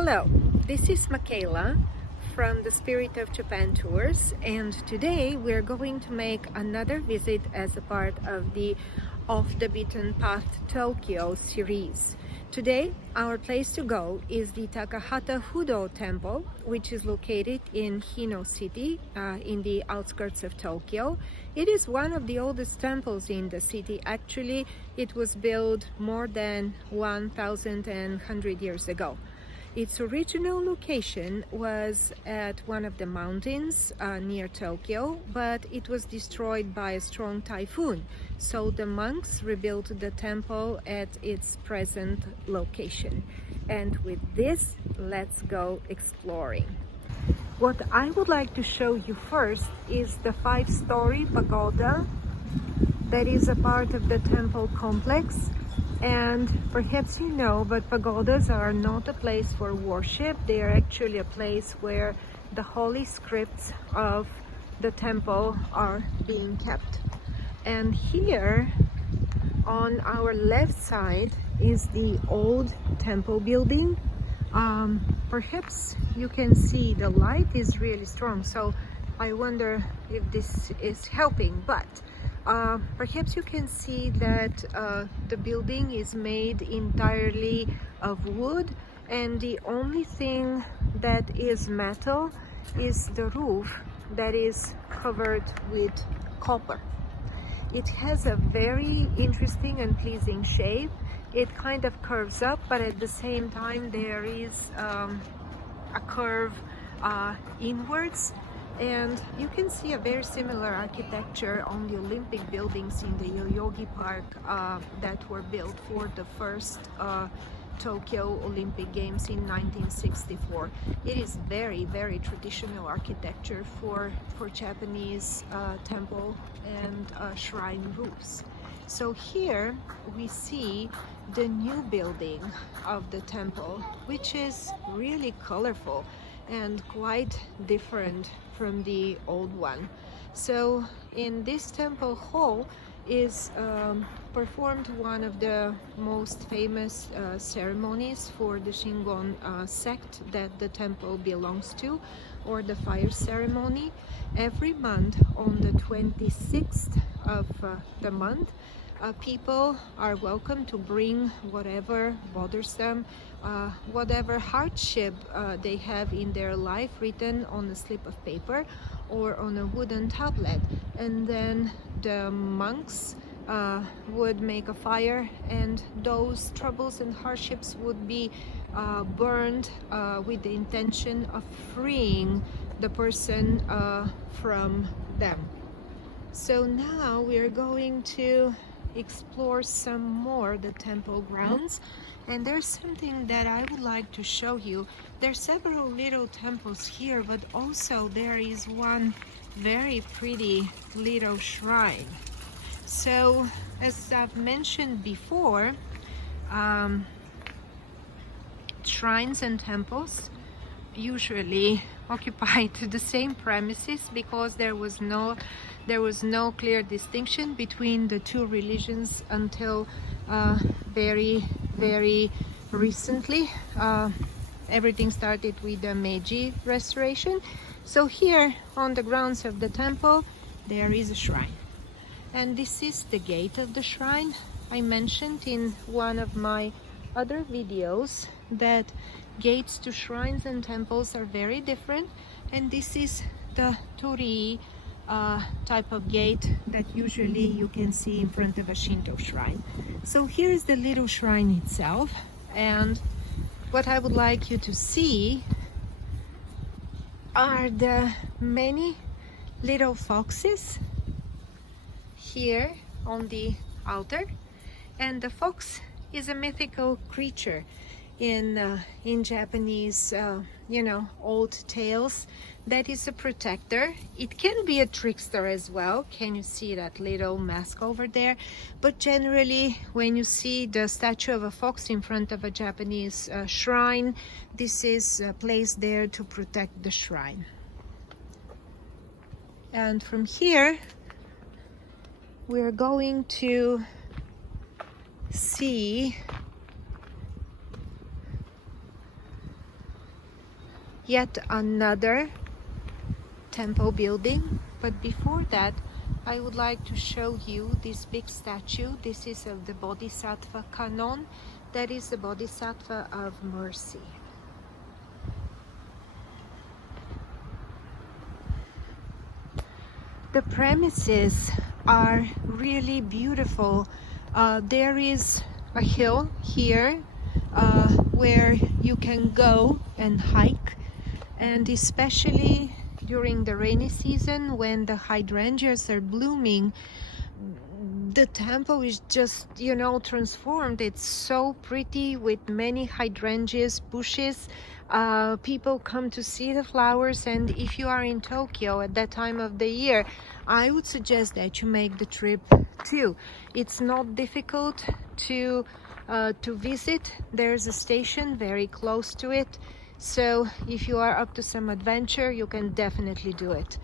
Hello, this is Michaela from the Spirit of Japan Tours, and today we're going to make another visit as a part of the Off the Beaten Path Tokyo series. Today our place to go is the Takahata Fudo Temple, which is located in Hino City in the outskirts of Tokyo. It is one of the oldest temples in the city. Actually, it was built more than 1,100 years ago. Its original location was at one of the mountains near Tokyo, but it was destroyed by a strong typhoon. So the monks rebuilt the temple at its present location. And with this, let's go exploring. What I would like to show you first is the 5-story pagoda that is a part of the temple complex. And perhaps you know, but pagodas are not a place for worship. They are actually a place where the holy scripts of the temple are being kept. And here on our left side is the old temple building. Perhaps you can see the light is really strong, so I wonder if this is helping, but perhaps you can see that the building is made entirely of wood, and the only thing that is metal is the roof that is covered with copper. It has a very interesting and pleasing shape. It kind of curves up, but at the same time there is a curve inwards. And you can see a very similar architecture on the Olympic buildings in the Yoyogi Park that were built for the first Tokyo Olympic Games in 1964. It is very, very traditional architecture for Japanese temple and shrine roofs. So here we see the new building of the temple, which is really colorful and quite different from the old one. So in this temple hall is performed one of the most famous ceremonies for the Shingon sect that the temple belongs to, or the fire ceremony. Every month on the 26th of the month, people are welcome to bring whatever bothers them, whatever hardship they have in their life, written on a slip of paper or on a wooden tablet, and then the monks would make a fire, and those troubles and hardships would be burned with the intention of freeing the person from them. So now we're going to explore some more the temple grounds, and there's something that I would like to show you. There's several little temples here, but also there is one very pretty little shrine. So as I've mentioned before, shrines and temples usually occupied the same premises because there was no clear distinction between the two religions until very recently. Everything started with the Meiji Restoration. So here on the grounds of the temple there is a shrine, and this is the gate of the shrine. I mentioned in one of my other videos that gates to shrines and temples are very different, and this is the torii type of gate that usually you can see in front of a Shinto shrine. So here is the little shrine itself, and what I would like you to see are the many little foxes here on the altar. And the fox is a mythical creature in Japanese old tales. That is a protector. It can be a trickster as well. Can you see that little mask over there? But generally, when you see the statue of a fox in front of a Japanese shrine, this is placed there to protect the shrine. And from here we're going to see yet another temple building. But before that, I would like to show you this big statue. This is of the Bodhisattva Kannon. That is the Bodhisattva of mercy. The premises are really beautiful. There is a hill here where you can go and hike, and especially during the rainy season when the hydrangeas are blooming, the temple is just, you know, transformed. It's so pretty with many hydrangeas, bushes. People come to see the flowers, and if you are in Tokyo at that time of the year, I would suggest that you make the trip too. It's not difficult to visit. There's a station very close to it, so if you are up to some adventure, you can definitely do it.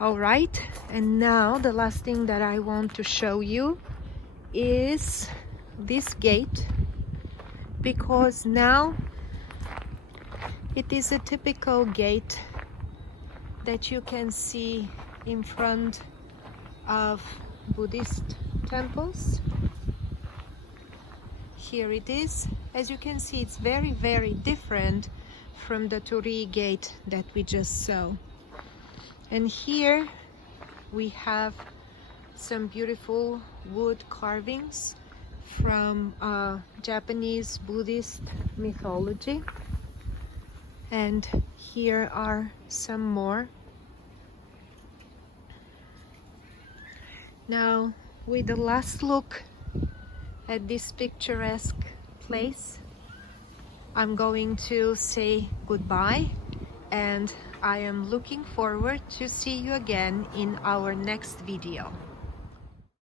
All right, and now the last thing that I want to show you is this gate, because now it is a typical gate that you can see in front of Buddhist temples. Here it is. As you can see, it's very, very different from the Torii gate that we just saw. And here we have some beautiful wood carvings from Japanese Buddhist mythology. And here are some more. Now, with the last look at this picturesque place, I'm going to say goodbye, and I am looking forward to see you again in our next video.